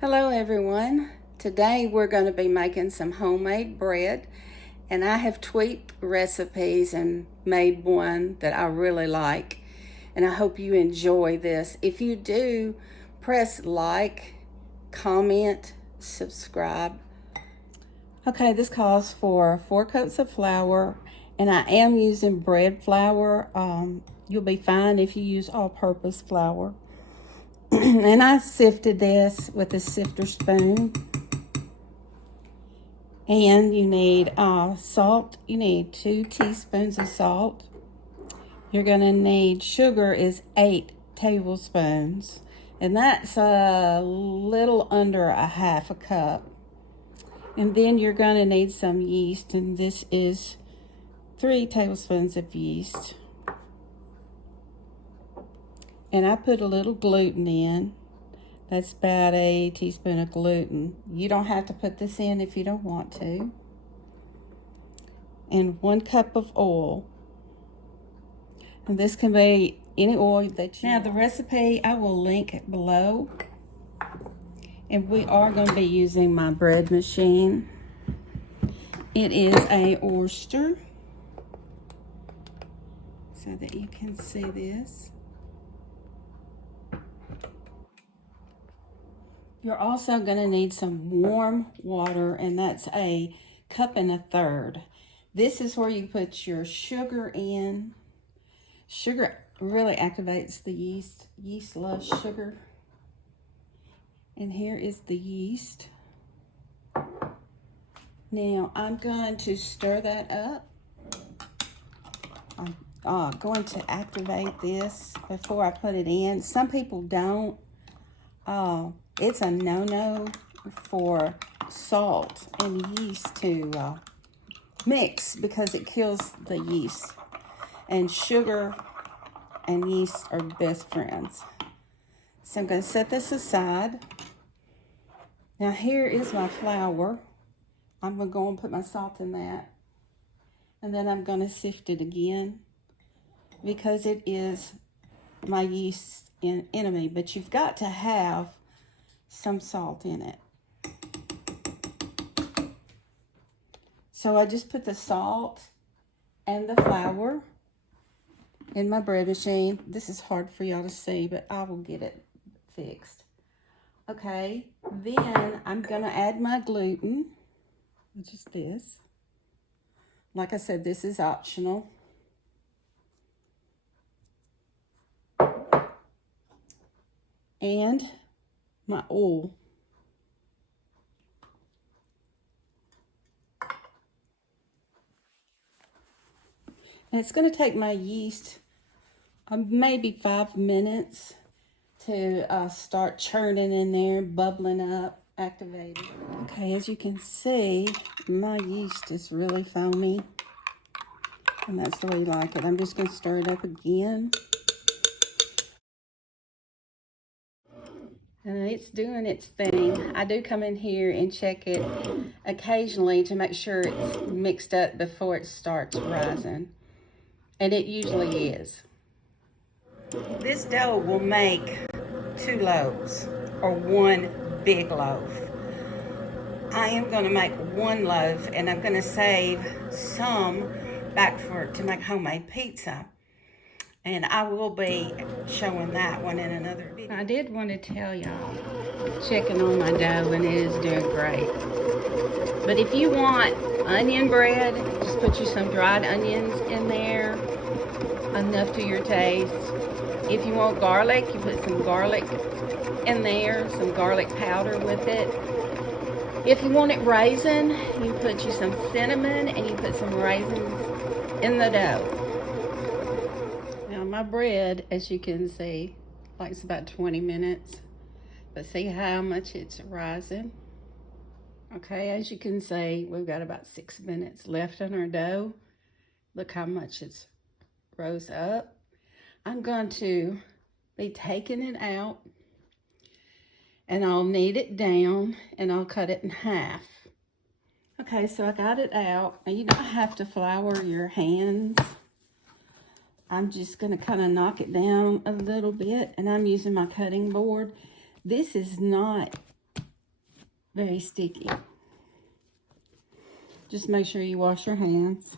Hello everyone. Today we're going to be making some homemade bread, and I have tweaked recipes and made one that I really like, and I hope you enjoy this. If you do, press like, comment, subscribe. Okay, this calls for 4 cups of flour, and I am using bread flour. You'll be fine if you use all-purpose flour. And I sifted this with a sifter spoon. And you need salt. You need 2 teaspoons of salt. You're going to need sugar is 8 tablespoons. And that's a little under a half a cup. And then you're going to need some yeast. And this is 3 tablespoons of yeast. And I put a little gluten in. That's about a teaspoon of gluten. You don't have to put this in if you don't want to. And 1 cup of oil. And this can be any oil that you want. Now the recipe I will link below. And we are going to be using my bread machine. It is a Oyster. So that you can see this. You're also going to need some warm water, and that's a 1.25 cups. This is where you put your sugar in. Sugar really activates the yeast. Yeast loves sugar. And here is the yeast. Now I'm going to stir that up. I'm going to activate this before I put it in. Some people don't. It's a no-no for salt and yeast to mix because it kills the yeast. And sugar and yeast are best friends. So I'm going to set this aside. Now here is my flour. I'm going to go and put my salt in that. And then I'm going to sift it again because it is my yeast enemy. But you've got to have some salt in it. So I just put the salt and the flour in my bread machine. This is hard for y'all to see, but I will get it fixed. Okay, then I'm gonna add my gluten, which is this. Like I said, this is optional. And my oil. And it's going to take my yeast maybe 5 minutes to start churning in there, bubbling up, activated. Okay, as you can see, my yeast is really foamy. And that's the way you like it. I'm just going to stir it up again. And it's doing its thing. I do come in here and check it occasionally to make sure it's mixed up before it starts rising. And it usually is. This dough will make 2 loaves or 1 big loaf. I am going to make 1 loaf, and I'm going to save some back to make homemade pizza. And I will be showing that one in another video. I did want to tell y'all, checking on my dough, and it is doing great. But if you want onion bread, just put you some dried onions in there, enough to your taste. If you want garlic, you put some garlic in there, some garlic powder with it. If you want it raisin, you put you some cinnamon and you put some raisins in the dough. Now my bread, as you can see, likes about 20 minutes. But see how much it's rising? Okay, as you can see, we've got about 6 minutes left on our dough. Look how much it's rose up. I'm going to be taking it out, and I'll knead it down, and I'll cut it in half. Okay, so I got it out. Now you don't have to flour your hands. I'm just going to kind of knock it down a little bit, and I'm using my cutting board. This is not very sticky. Just make sure you wash your hands.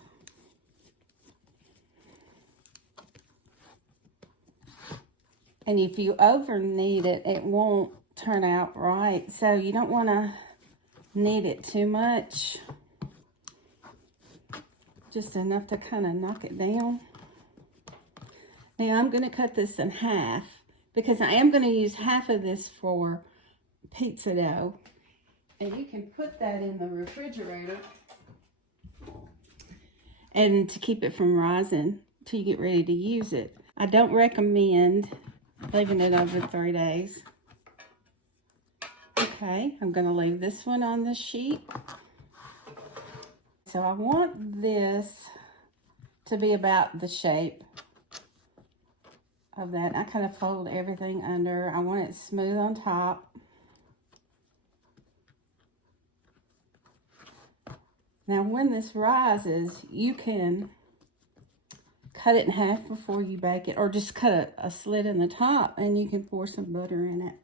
And if you over knead it, it won't turn out right. So you don't want to knead it too much. Just enough to kind of knock it down. Now I'm going to cut this in half because I am going to use half of this for pizza dough. And you can put that in the refrigerator and to keep it from rising till you get ready to use it. I don't recommend leaving it over 3 days. Okay, I'm going to leave this one on the sheet. So I want this to be about the shape of that. I kind of fold everything under. I want it smooth on top. Now when this rises, you can cut it in half before you bake it, or just cut a slit in the top and you can pour some butter in it.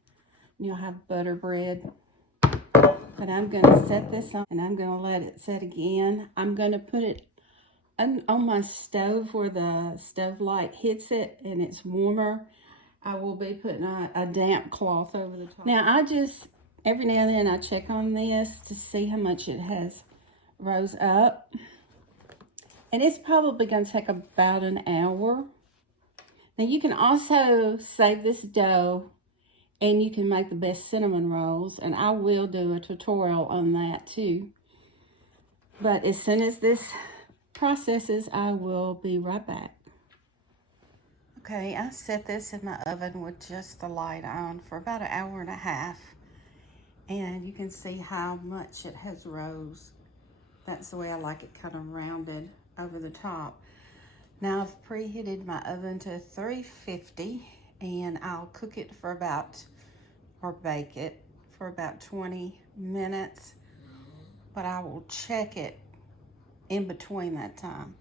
You'll have butter bread. But I'm going to set this on and I'm going to let it set again. I'm going to put it on my stove where the stove light hits it and it's warmer. I will be putting a damp cloth over the top. Now I just, every now and then I check on this to see how much it has rose up. And it's probably going to take about an hour. Now you can also save this dough and you can make the best cinnamon rolls. And I will do a tutorial on that too. But as soon as this processes, I will be right back. Okay, I set this in my oven with just the light on for about an hour and a half. And you can see how much it has rose. That's the way I like it, kind of rounded over the top. Now I've preheated my oven to 350 and I'll cook it for about, or bake it for about 20 minutes. But I will check it in between that time.